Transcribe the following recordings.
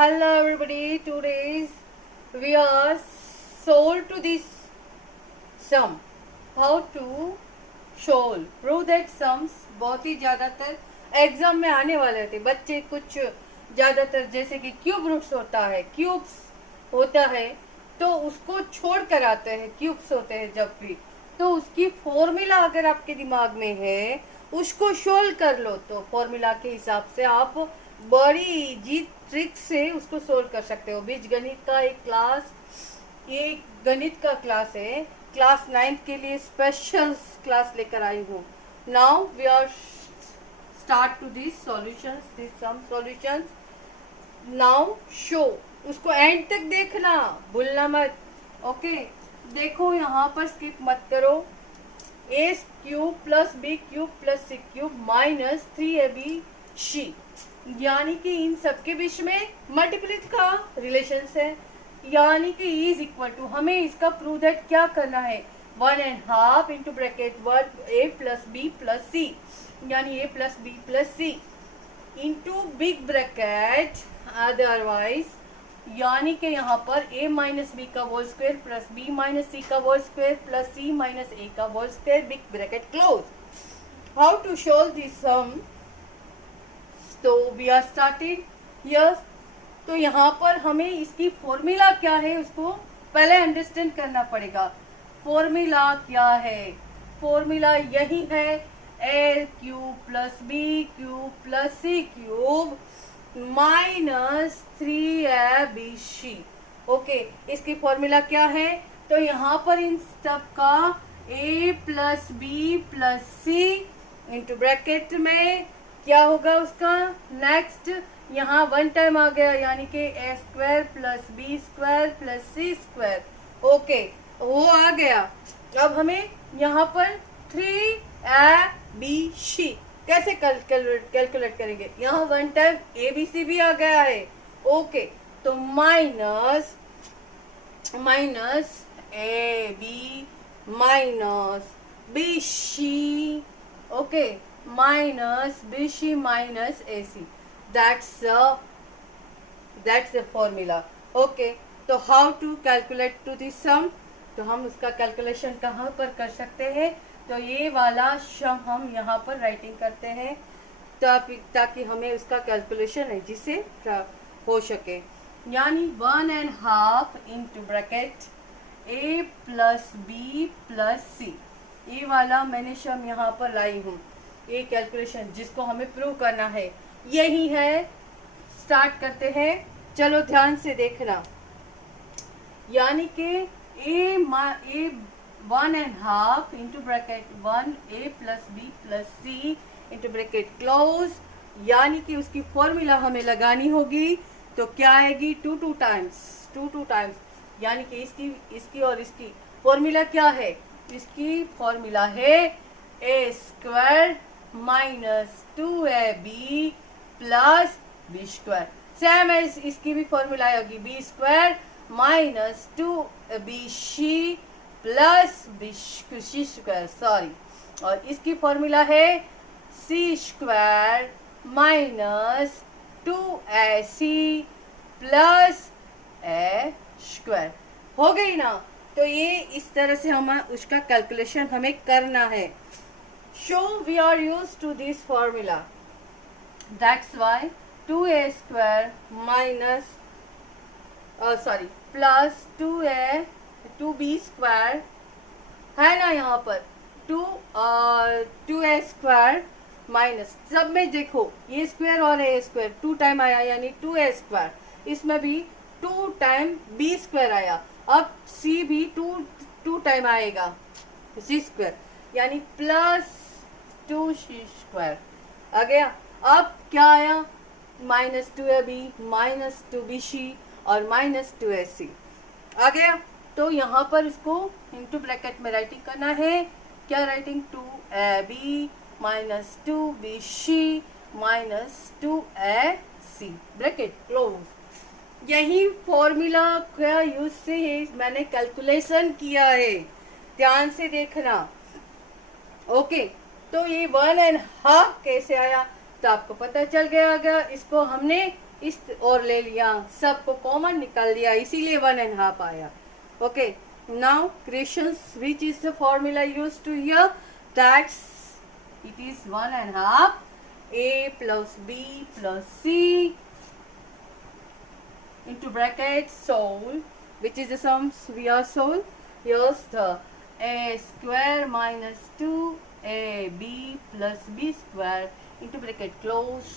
Hello everybody, today we are solve to this sum. How to solve? Prove that sums बहुत ही ज़्यादातर exam में आने वाले थे बच्चे कुछ ज़्यादातर जैसे कि क्यूब रूट्स होता है, क्यूब्स होता है तो उसको छोड़ कर आते हैं, क्यूब्स होते हैं जब भी तो उसकी फॉर्मूला अगर आपके दिमाग में है उसको सोल्व कर लो तो फॉर्मूला के हिसाब से आप बड़ी इजी ट्रिक से उसको सोल्व कर सकते हो। बीज गणित का एक क्लास, ये गणित का क्लास है, क्लास 9th के लिए स्पेशल क्लास लेकर आई हूँ। Now we are start to this solutions, this sum solutions. Now so, उसको एंड तक देखना, भूलना मत। ओके देखो यहाँ पर स्किप मत करो। A cube plus b cube plus c cube minus 3ab यानी कि इन सबके बीच में मल्टीप्लिकेट का रिलेशन है, यानी कि इज इक्वल टू, हमें इसका प्रूव दैट क्या करना है, 1.5 into bracket 1 a plus B plus c यानी a plus B plus c into big bracket otherwise यानी कि यहाँ पर a माइनस बी का whole square plus b minus सी का whole square plus c minus a का whole square big bracket close. How to solve this sum? तो we are started here. तो यहाँ पर हमें इसकी फॉर्मूला क्या है उसको पहले अंडरस्टैंड करना पड़ेगा। फॉर्मूला क्या है? फॉर्मूला यही है, a cube plus b cube plus c cube minus 3ab। Okay इसकी फॉर्मूला क्या है? तो यहाँ पर इन सब का a plus B plus c into bracket में क्या होगा उसका नेक्स्ट, यहाँ वन टाइम आ गया यानी कि a square plus B square plus c square. Okay वो आ गया। अब हमें यहाँ पर 3ab कैसे कैलकुलेट करेंगे? यहाँ one time A B C भी आ गया है। ओके तो minus A B minus B C, okay minus B C minus A C, that's the formula. Okay तो how to calculate to this sum? तो हम उसका कैलकुलेशन कहाँ पर कर सकते हैं? तो ये वाला सम हम यहाँ पर राइटिंग करते हैं ताकि हमें उसका कैलकुलेशन है जिससे हो सके, यानी 1.5 into bracket a plus B plus C, ये वाला मैंने सम यहाँ पर लाई हूँ। ये कैलकुलेशन जिसको हमें प्रूव करना है यही है। स्टार्ट करते हैं, चलो ध्यान से देखना। यानी कि ए 1.5 into bracket 1 a plus B plus c into bracket close, यानी कि उसकी फॉर्मूला हमें लगानी होगी तो क्या आएगी? 2 टाइम्स यानी कि इसकी और इसकी फॉर्मूला क्या है? इसकी फॉर्मूला है A square minus 2ab plus B square. Same है इसकी भी फॉर्मूला होगी B square minus 2bc plus B square, sorry, और इसकी फॉर्मूला है C square minus 2ac plus A square. हो गई ना? तो ये इस तरह से हम उसका कैलकुलेशन हमें करना है। So we are use to this formula, that's why 2a square minus plus 2b square है ना, यहाँ पर 2a स्क्वायर माइनस, सब में देखो ये स्क्वायर और ए स्क्वायर 2 टाइम आया यानी 2a स्क्वायर, इसमें भी 2 टाइम b स्क्वायर आया, अब c भी 2 टाइम आएगा c स्क्वायर यानी प्लस 2c स्क्वायर आ गया। अब क्या आया? माइनस 2ab माइनस 2bc और माइनस 2ac आ गया। तो यहाँ पर इसको इंटू ब्रैकेट में राइटिंग करना है। क्या writing? 2ab minus 2bc minus 2ac bracket close. यही फॉर्मूला का यूज से मैंने कैलकुलेशन किया है, ध्यान से देखना। ओके तो ये 1.5 कैसे आया? तो आपको पता चल गया, इसको हमने इस और ले लिया, सबको कॉमन निकाल दिया, इसीलिए 1.5 आया. Okay, now creations, which is the formula use to here, that's it is 1.5 a plus b plus c into bracket solve, which is the sums we are solve. Here's the a square minus 2ab plus b square into bracket close,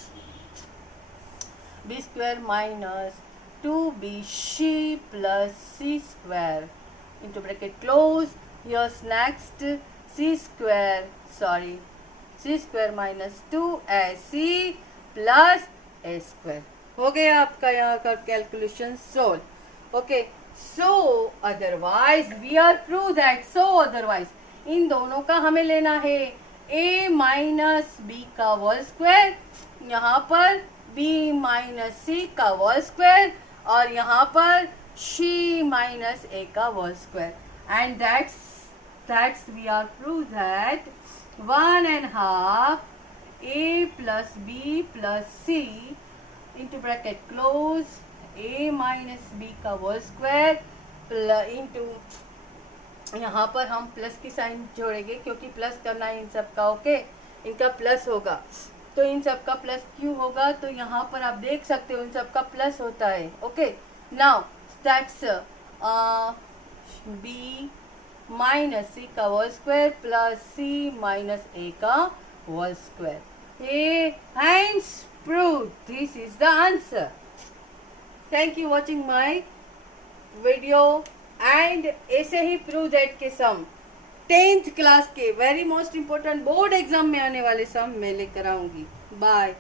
b square minus 2bc plus c square into bracket close. Here's next c square minus 2ac plus a square. हो गया आपका यहाँ का calculation solve. Okay, so otherwise we are prove that, so otherwise इन दोनों का हमें लेना है a माइनस बी का होल स्क्वायर, यहाँ पर b माइनस c का होल स्क्वायर, और यहाँ पर c माइनस a का whole square. And that's we are prove that 1.5 a plus b plus c into bracket close a minus b का whole square into, यहाँ पर हम प्लस की साइन जोड़ेंगे क्योंकि प्लस करना है इन सब का. ओके, इनका प्लस होगा, तो इन सब का प्लस क्यों होगा, तो यहाँ पर आप देख सकते हो इन सब का प्लस होता है. Okay, now that's b minus सी का whole square plus C minus A का whole square. Hence proved. This is the answer. Thank you watching my video. And ऐसे ही prove that के सम 10th क्लास के very most important board exam में आने वाले सम मैं लेकर आऊंगी. बाय.